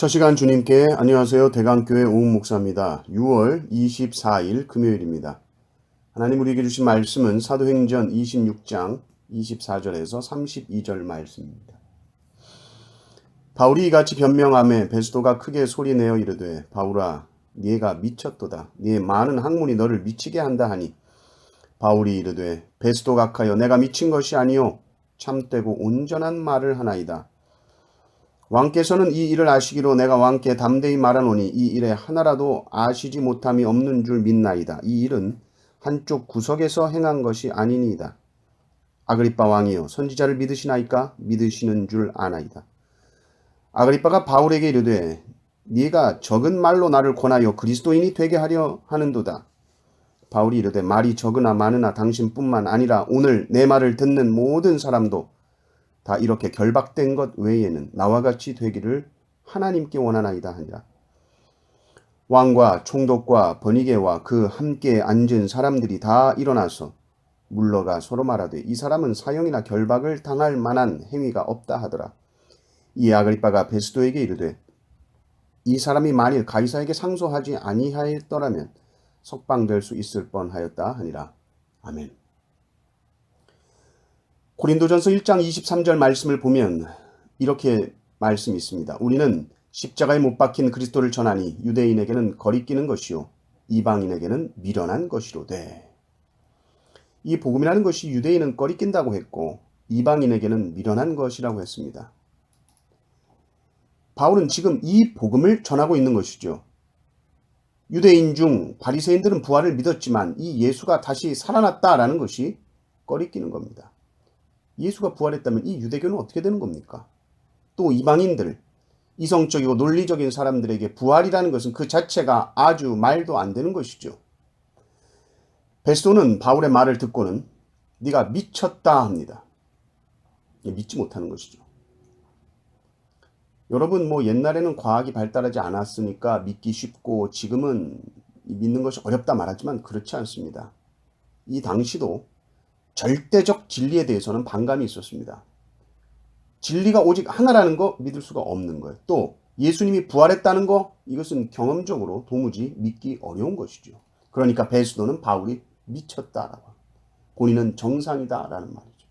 첫 시간 주님께 안녕하세요. 대강교회 오은 목사입니다. 6월 24일 금요일입니다. 하나님 우리에게 주신 말씀은 사도행전 26장 24절에서 32절 말씀입니다. 바울이 이같이 변명하매 베스도가 크게 소리내어 이르되 바울아 네가 미쳤도다. 네의 많은 학문이 너를 미치게 한다 하니 바울이 이르되 베스도 각하여 내가 미친 것이 아니요 참되고 온전한 말을 하나이다. 왕께서는 이 일을 아시기로 내가 왕께 담대히 말하노니 이 일에 하나라도 아시지 못함이 없는 줄 믿나이다. 이 일은 한쪽 구석에서 행한 것이 아니니이다. 아그리빠 왕이여 선지자를 믿으시나이까? 믿으시는 줄 아나이다. 아그리빠가 바울에게 이르되 네가 적은 말로 나를 권하여 그리스도인이 되게 하려 하는도다. 바울이 이르되 말이 적으나 많으나 당신뿐만 아니라 오늘 내 말을 듣는 모든 사람도 다 이렇게 결박된 것 외에는 나와 같이 되기를 하나님께 원하나이다 하니라. 왕과 총독과 번이게와 그 함께 앉은 사람들이 다 일어나서 물러가 서로 말하되 이 사람은 사형이나 결박을 당할 만한 행위가 없다 하더라. 이에 아그리빠가 베스도에게 이르되 이 사람이 만일 가이사에게 상소하지 아니하였더라면 석방될 수 있을 뻔하였다 하니라. 아멘. 고린도전서 1장 23절 말씀을 보면 이렇게 말씀이 있습니다. 우리는 십자가에 못 박힌 그리스도를 전하니 유대인에게는 거리끼는 것이요 이방인에게는 미련한 것이로되. 이 복음이라는 것이 유대인은 거리낀다고 했고 이방인에게는 미련한 것이라고 했습니다. 바울은 지금 이 복음을 전하고 있는 것이죠. 유대인 중 바리새인들은 부활을 믿었지만 이 예수가 다시 살아났다라는 것이 거리끼는 겁니다. 예수가 부활했다면 이 유대교는 어떻게 되는 겁니까? 또 이방인들, 이성적이고 논리적인 사람들에게 부활이라는 것은 그 자체가 아주 말도 안 되는 것이죠. 베스도는 바울의 말을 듣고는 네가 미쳤다 합니다. 믿지 못하는 것이죠. 여러분 옛날에는 과학이 발달하지 않았으니까 믿기 쉽고 지금은 믿는 것이 어렵다 말하지만 그렇지 않습니다. 이 당시도 절대적 진리에 대해서는 반감이 있었습니다. 진리가 오직 하나라는 거 믿을 수가 없는 거예요. 또 예수님이 부활했다는 거 이것은 경험적으로 도무지 믿기 어려운 것이죠. 그러니까 베스도는 바울이 미쳤다라고 본인은 정상이다라는 말이죠.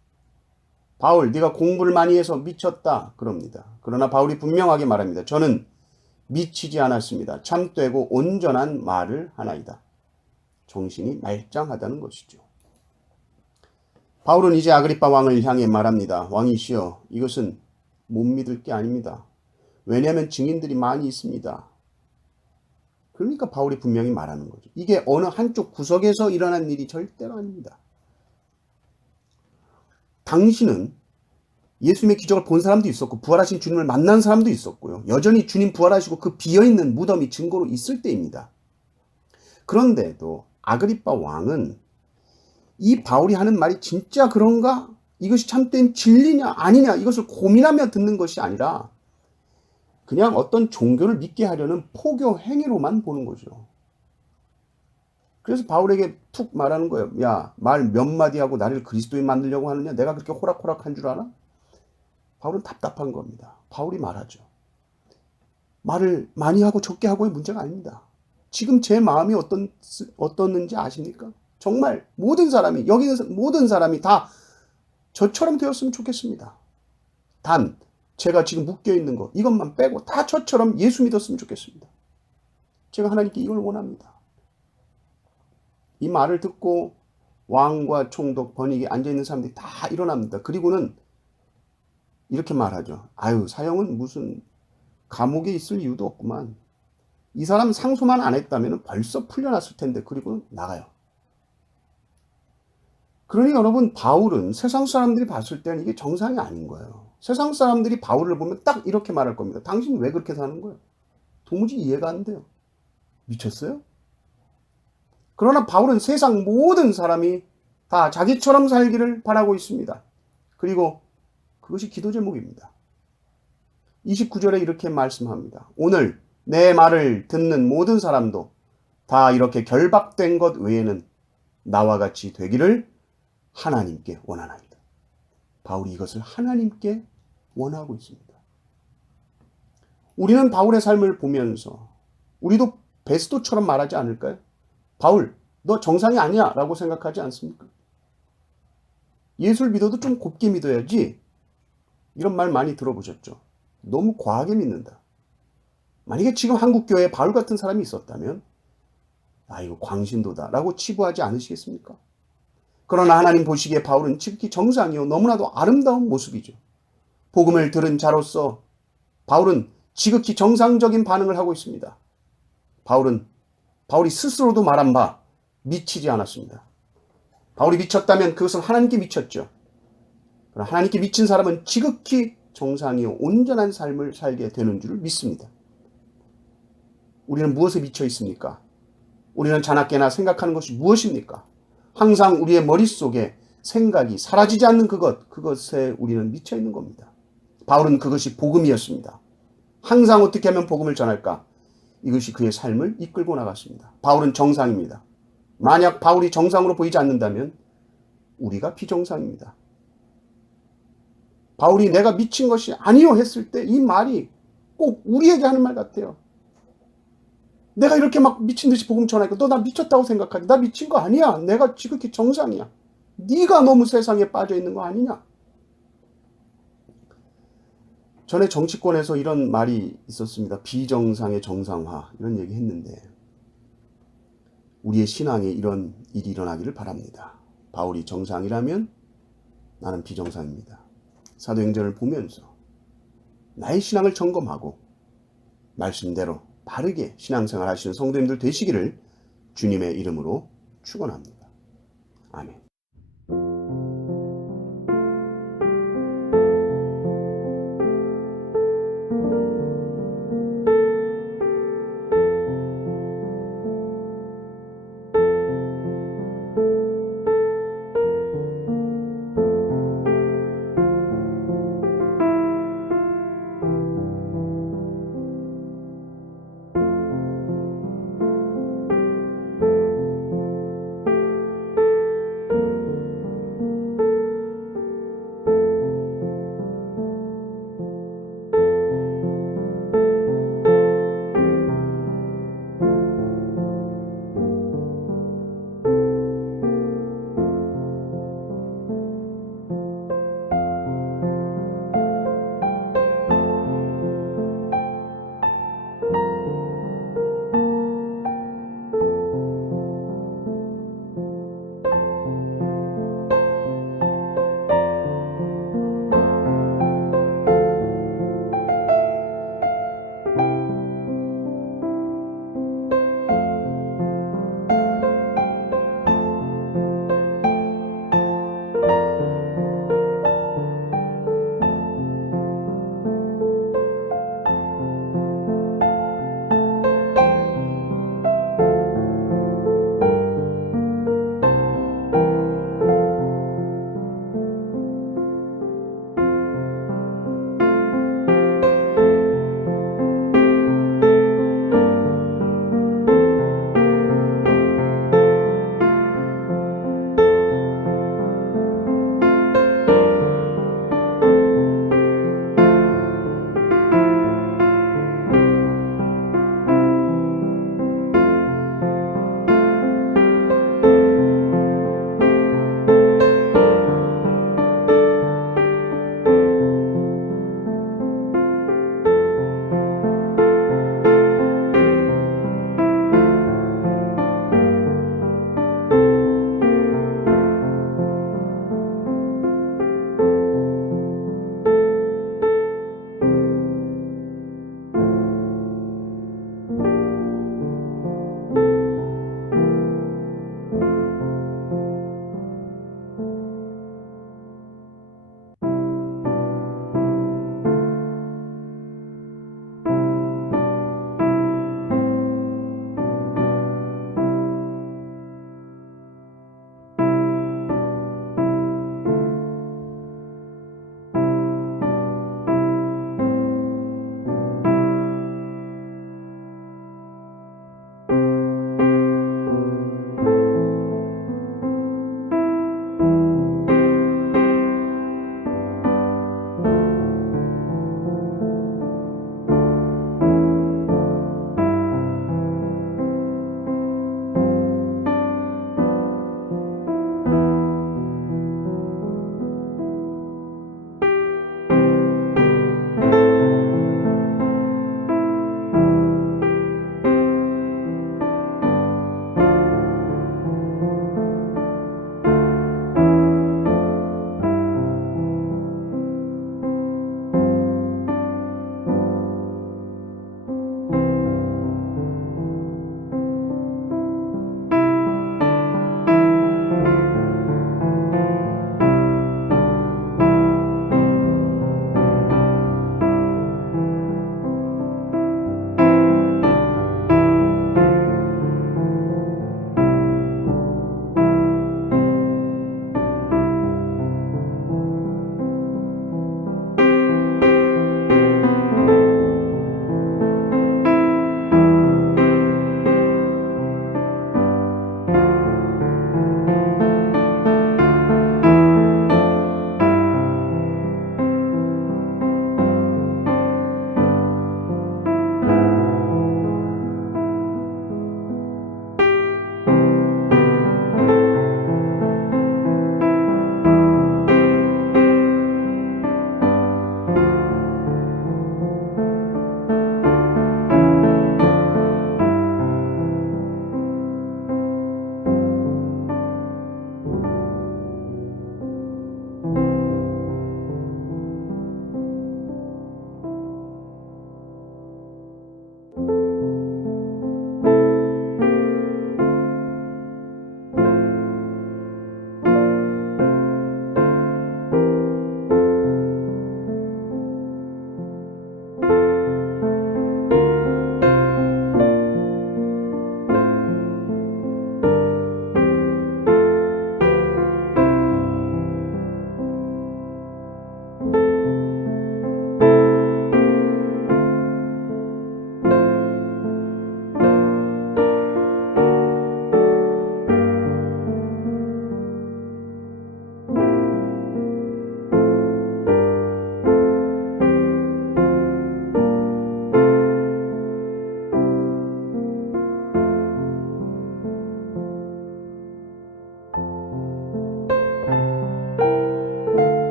바울 네가 공부를 많이 해서 미쳤다 그럽니다. 그러나 바울이 분명하게 말합니다. 저는 미치지 않았습니다. 참되고 온전한 말을 하나이다. 정신이 말짱하다는 것이죠. 바울은 이제 아그리빠 왕을 향해 말합니다. 왕이시여 이것은 못 믿을 게 아닙니다. 왜냐하면 증인들이 많이 있습니다. 그러니까 바울이 분명히 말하는 거죠. 이게 어느 한쪽 구석에서 일어난 일이 절대로 아닙니다. 당신은 예수님의 기적을 본 사람도 있었고 부활하신 주님을 만난 사람도 있었고요. 여전히 주님 부활하시고 그 비어있는 무덤이 증거로 있을 때입니다. 그런데도 아그리빠 왕은 이 바울이 하는 말이 진짜 그런가? 이것이 참된 진리냐 아니냐 이것을 고민하며 듣는 것이 아니라 그냥 어떤 종교를 믿게 하려는 포교 행위로만 보는 거죠. 그래서 바울에게 툭 말하는 거예요. 야, 말 몇 마디 하고 나를 그리스도인 만들려고 하느냐? 내가 그렇게 호락호락한 줄 알아? 바울은 답답한 겁니다. 바울이 말하죠. 말을 많이 하고 적게 하고의 문제가 아닙니다. 지금 제 마음이 어떻는지 아십니까? 정말 모든 사람이 여기 있는 모든 사람이 다 저처럼 되었으면 좋겠습니다. 단 제가 지금 묶여있는 거 이것만 빼고 다 저처럼 예수 믿었으면 좋겠습니다. 제가 하나님께 이걸 원합니다. 이 말을 듣고 왕과 총독 번이게 앉아있는 사람들이 다 일어납니다. 그리고는 이렇게 말하죠. 아유 사형은 무슨 감옥에 있을 이유도 없구만. 이 사람 상소만 안 했다면 벌써 풀려났을 텐데 그리고 나가요. 그러니 여러분 바울은 세상 사람들이 봤을 때는 이게 정상이 아닌 거예요. 세상 사람들이 바울을 보면 딱 이렇게 말할 겁니다. 당신 왜 그렇게 사는 거예요? 도무지 이해가 안 돼요. 미쳤어요? 그러나 바울은 세상 모든 사람이 다 자기처럼 살기를 바라고 있습니다. 그리고 그것이 기도 제목입니다. 29절에 이렇게 말씀합니다. 오늘 내 말을 듣는 모든 사람도 다 이렇게 결박된 것 외에는 나와 같이 되기를 하나님께 원하나이다. 바울이 이것을 하나님께 원하고 있습니다. 우리는 바울의 삶을 보면서 우리도 베스도처럼 말하지 않을까요? 바울, 너 정상이 아니야 라고 생각하지 않습니까? 예수를 믿어도 좀 곱게 믿어야지. 이런 말 많이 들어보셨죠? 너무 과하게 믿는다. 만약에 지금 한국교회에 바울 같은 사람이 있었다면 이거 광신도다 라고 치부하지 않으시겠습니까? 그러나 하나님 보시기에 바울은 지극히 정상이요 너무나도 아름다운 모습이죠. 복음을 들은 자로서 바울은 지극히 정상적인 반응을 하고 있습니다. 바울이 스스로도 말한 바 미치지 않았습니다. 바울이 미쳤다면 그것은 하나님께 미쳤죠. 그러나 하나님께 미친 사람은 지극히 정상이요 온전한 삶을 살게 되는 줄 믿습니다. 우리는 무엇에 미쳐 있습니까? 우리는 자나깨나 생각하는 것이 무엇입니까? 항상 우리의 머릿속에 생각이 사라지지 않는 그것에 우리는 미쳐 있는 겁니다. 바울은 그것이 복음이었습니다. 항상 어떻게 하면 복음을 전할까? 이것이 그의 삶을 이끌고 나갔습니다. 바울은 정상입니다. 만약 바울이 정상으로 보이지 않는다면 우리가 비정상입니다. 바울이 내가 미친 것이 아니요 했을 때 이 말이 꼭 우리에게 하는 말 같아요. 내가 이렇게 막 미친 듯이 복음 전하니까 너 나 미쳤다고 생각하지? 나 미친 거 아니야. 내가 지극히 정상이야. 네가 너무 세상에 빠져 있는 거 아니냐? 전에 정치권에서 이런 말이 있었습니다. 비정상의 정상화 이런 얘기 했는데 우리의 신앙에 이런 일이 일어나기를 바랍니다. 바울이 정상이라면 나는 비정상입니다. 사도행전을 보면서 나의 신앙을 점검하고 말씀대로 바르게 신앙생활 하시는 성도님들 되시기를 주님의 이름으로 축원합니다. 아멘.